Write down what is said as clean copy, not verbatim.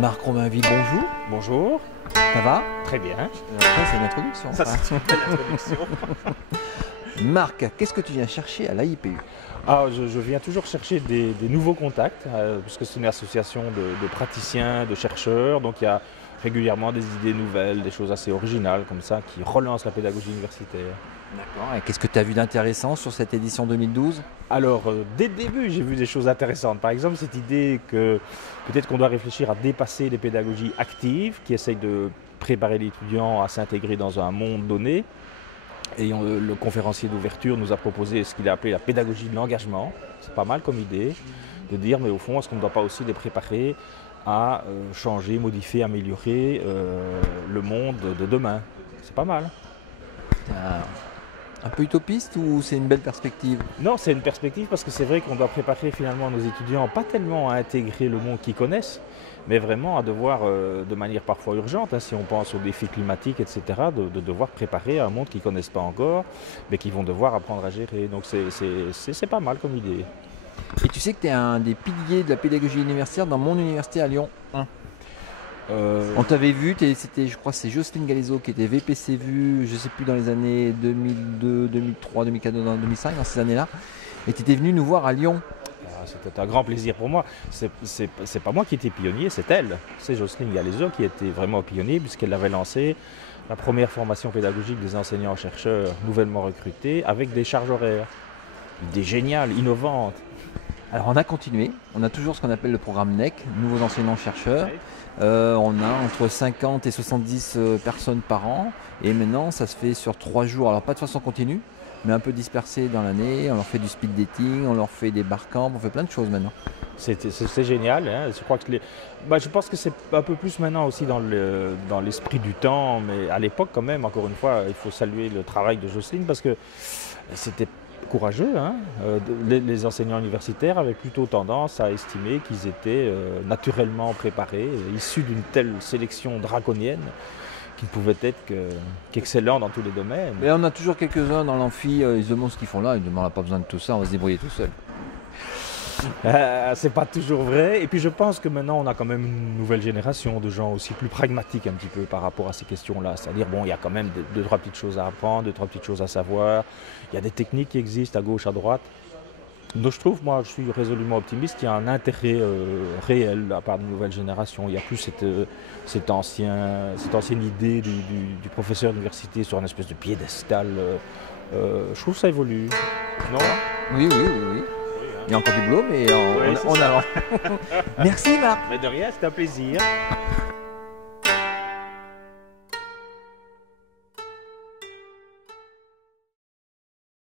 Marc Romainville, bonjour. Bonjour. Ça va? Très bien. Après, c'est une introduction. Ça, c'est une belle introduction. Marc, qu'est-ce que tu viens chercher à l'AIPU? Je viens toujours chercher des nouveaux contacts, puisque c'est une association de praticiens, de chercheurs, donc il y a régulièrement des idées nouvelles, des choses assez originales comme ça, qui relancent la pédagogie universitaire. D'accord. Et qu'est-ce que tu as vu d'intéressant sur cette édition 2012? Alors, dès le début, j'ai vu des choses intéressantes. Par exemple, cette idée que peut-être qu'on doit réfléchir à dépasser les pédagogies actives, qui essayent de préparer l'étudiant à s'intégrer dans un monde donné. Et le conférencier d'ouverture nous a proposé ce qu'il a appelé la pédagogie de l'engagement. C'est pas mal comme idée, de dire, mais au fond, est-ce qu'on ne doit pas aussi les préparer à changer, modifier, améliorer le monde de demain? C'est pas mal. Un peu utopiste ou c'est une belle perspective? Non, c'est une perspective parce que c'est vrai qu'on doit préparer finalement nos étudiants pas tellement à intégrer le monde qu'ils connaissent, mais vraiment à devoir, de manière parfois urgente, si on pense aux défis climatiques, etc., de devoir préparer un monde qu'ils ne connaissent pas encore, mais qu'ils vont devoir apprendre à gérer. Donc c'est pas mal comme idée. Et tu sais que tu es un des piliers de la pédagogie universitaire dans mon université à Lyon 1. On t'avait vu, c'était, je crois, c'est Jocelyne Galezo qui était VPC VU, je ne sais plus, dans les années 2002, 2003, 2004, 2005, dans ces années-là. Et tu étais venu nous voir à Lyon. C'était un grand plaisir pour moi. C'est pas moi qui étais pionnier, c'est elle. C'est Jocelyne Galezo qui était vraiment pionnier puisqu'elle avait lancé la première formation pédagogique des enseignants-chercheurs nouvellement recrutés avec des charges horaires. Idée géniale, innovante. Alors on a continué, on a toujours ce qu'on appelle le programme NEC, Nouveaux enseignants-chercheurs. On a entre 50 et 70 personnes par an et maintenant ça se fait sur 3 jours, alors pas de façon continue, mais un peu dispersé dans l'année. On leur fait du speed dating, on leur fait des barcamps, on fait plein de choses maintenant. C'est génial, hein. Je crois que je pense que c'est un peu plus maintenant aussi dans l'esprit du temps, mais à l'époque quand même, encore une fois, il faut saluer le travail de Jocelyne parce que c'était courageux. Hein. Les enseignants universitaires avaient plutôt tendance à estimer qu'ils étaient naturellement préparés, issus d'une telle sélection draconienne, qui ne pouvaient être qu'excellents dans tous les domaines. Mais on a toujours quelques-uns dans l'amphi, ils se demandent ce qu'ils font là, ils demandent, on n'a pas besoin de tout ça, on va se débrouiller tout seul. C'est pas toujours vrai. Et puis je pense que maintenant on a quand même une nouvelle génération de gens aussi plus pragmatiques un petit peu par rapport à ces questions-là. C'est-à-dire bon, il y a quand même deux, trois petites choses à apprendre, deux, trois petites choses à savoir. Il y a des techniques qui existent à gauche, à droite. Donc je trouve, moi je suis résolument optimiste, qu'il y a un intérêt réel de la part de nouvelle génération. Il n'y a plus cette ancienne idée du professeur d'université sur une espèce de piédestal. Je trouve que ça évolue. Non? Oui. Il y a encore du boulot, mais on avance. Merci Marc. Mais de rien, c'est un plaisir.